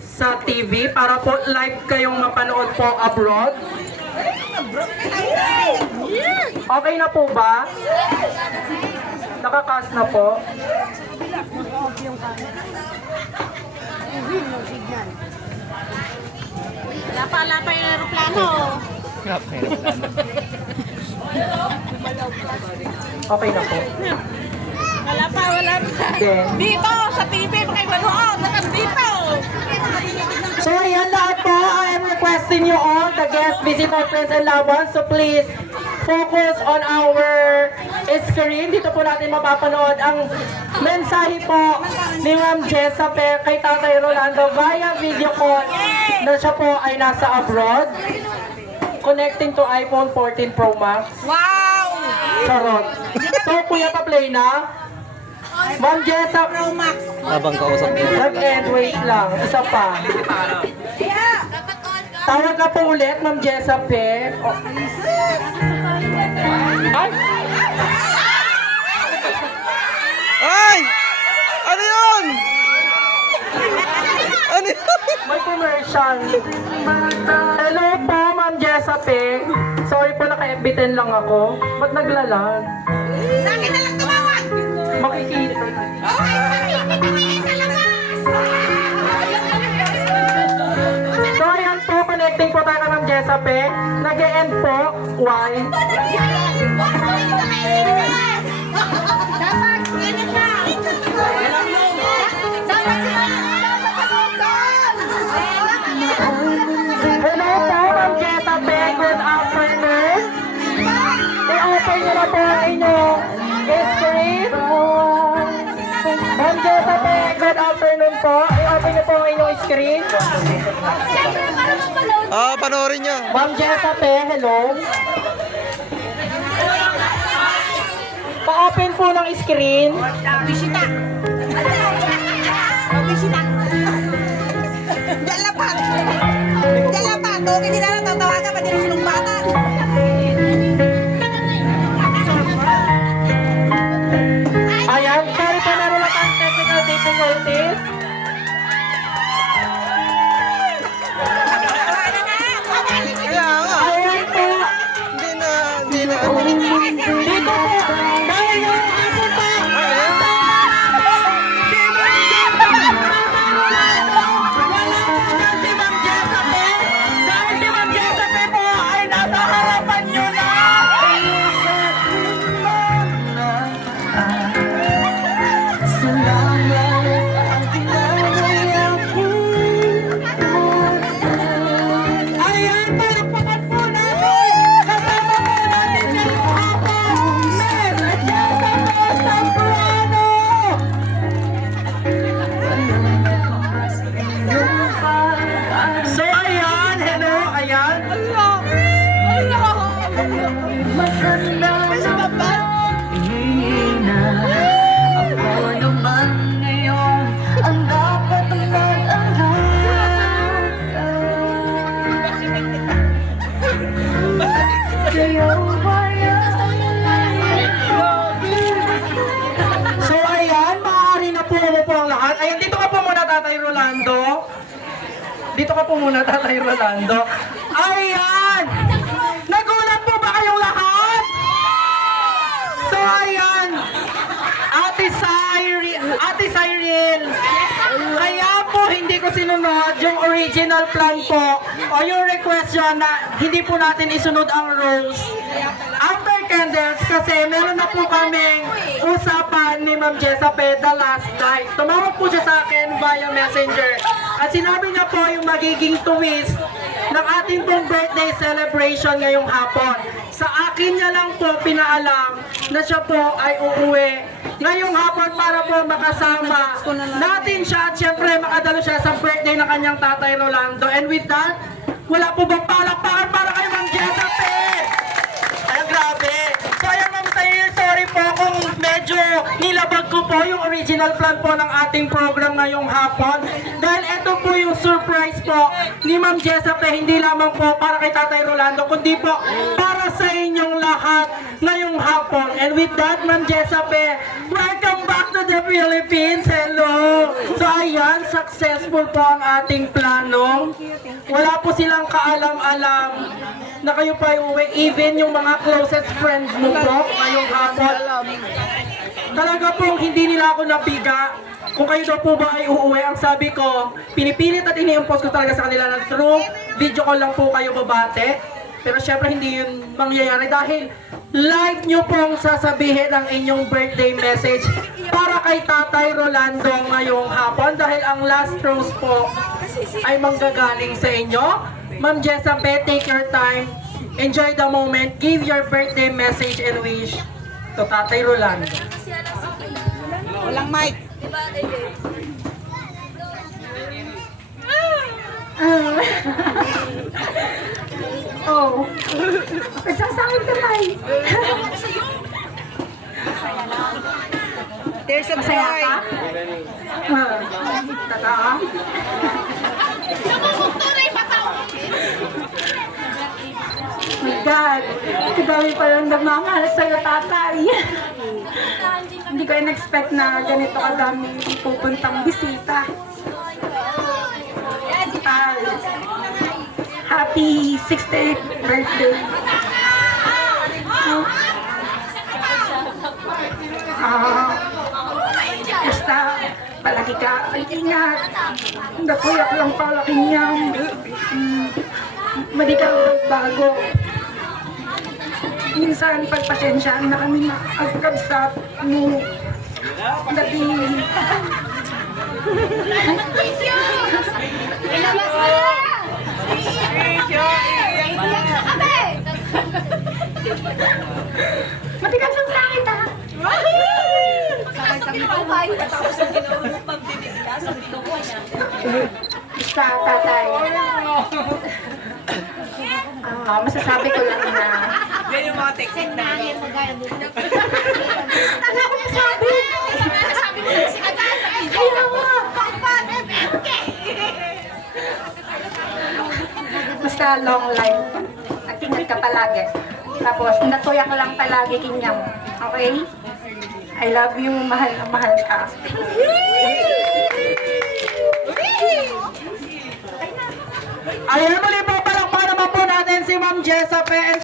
sa TV para po live kayong mapanood po abroad. Okay na po ba? Nakakas na po. Wala pa yung aeroplano. Okay na po. Wala pa. Then, Dito, sa TV, makipanood. Dito. so ayan lahat po, I am requesting you all, the guest, visitor, friends, and loved ones, so please focus on our screen. Dito po natin mapapanood ang mensahe po ni Ma'am Jessa kay Tatay Rolando via video call na siya po ay nasa abroad, connecting to iPhone 14 Pro Max. Wow! Charot. So kuya pa-play na. Ma'am Jessa, Pro Max. Habang kausap niya. nag-end, wait lang, isa pa. Tawag ka po ulit, Ma'am Jessa Pe. Oh. Ay! Ay! Ano yun? Ano yun? May commercial. Hello po, Ma'am Jessa Pe. Sorry po, naka-FB10 lang ako. Ba't naglalag? Sa akin na lang tumawag. Makikita. So ayan po, connecting po tayo kay Ma'am Jessa Pe. Nag-e-end po. Why? Dapat, ano ka? Hello po, Ma'am Jessa Pe. Good afternoon. I-open nyo na po ang inyong screen. Ma'am Jessa Pe, good afternoon po. I-open nyo po ang inyong screen. Panoorin niya. Ma'am Jessa Pe, hello. Pa-open po ng screen. Bisita. Bisita. Dalapan. Dalapan. Doon hindi na lang tatawagan pa din silong bata. Ayan, sorry po meron lang ang technical difficulties. Kaya nga. Ayan po. Hindi na. Dito po. Dahil yung ako po. Si Ma'am Jessa Pe. Dahil si Ma'am Jessa Pe po ay nasa harapan nyo na. Ayan, palakpakan po natin. Kasama po natin ngayong hapon, Miss Jessa Pe Zambrano. So ayan, hello, ayan. So ayan, maaari na po ang lahat. Ayan, dito ka po muna, Tatay Rolando. Dito ka po muna, Tatay Rolando. Ayan! Nagulat po ba kayong lahat? So ayan, Ate Cyril, kaya po hindi ko sinunod yung original plan po o yung request dyan na hindi po natin isunod ang rules after candles kasi meron na po kaming usapan ni Ma'am Jessa Pe the last night. Tumawag po siya sa akin via messenger at sinabi niya po yung magiging twist ng ating pong birthday celebration ngayong hapon. Sa akin niya lang po pinaalam na siya po ay uuwi ngayong hapon para po makasama natin siya at syempre makadalo siya sa birthday ng kanyang Tatay Rolando. And with that, wala po bang palakpakan para kay Ma'am Jessa Pe? Ay, grabe. So ayan Ma'am Cyril, sorry po kung medyo nilabag ko po yung original plan po ng ating program ngayong hapon. Dahil ito po yung surprise po po ni Ma'am Jessape, hindi lamang po para kay Tatay Rolando, kundi po para sa inyong lahat ngayong hapon. And with that, Ma'am Jessape, welcome back to the Philippines. Hello! So ayan, successful po ang ating plano. Wala po silang kaalam-alam na kayo pa uuwi. Even yung mga closest friends mo po ngayong hapon. Talaga pong hindi nila ako nabiga kung kayo daw po ba ay uuwi. Ang sabi ko, pinipilit at ini-impose ko talaga sa kanila na through video call lang po kayo babate. Pero syempre hindi yun mangyayari dahil live nyo pong sasabihin ang inyong birthday message para kay Tatay Rolando ngayong hapon dahil ang last rose po ay manggagaling sa inyo. Ma'am Jessape, take your time. Enjoy the moment. Give your birthday message and wish to Tatay Rolando. Walang mic. Oh. Nagsasakit ka tayo. There's a Masaya boy. ka? Totoo? My God. Ang dami pa lang nagmamahal sa'yo, tatay. Hindi ko in-expect na ganito kadami pupuntang bisita. Tay, happy 68th birthday. Basta, palagi ka, ay ingat. Nakuyak lang palaki niyang. Madi ka bago. Minsan, pagpasensyaan na kami na agkabsat mo. Naging. Ilabas mo na! Matigas ang sakit ha. Basta, tatay. Masasabi ko lang na. Yan yung mga technique na. Ano ko nasabi? Sabi mo kasi agad. Kaya nga. Basta long life. At ingat ka palagi. Tapos, natuya ko lang palagi kinyam. Okay? I love you. Mahal na mahal ka. Ayan, muli po palakpakan naman po natin si Ma'am Jessape.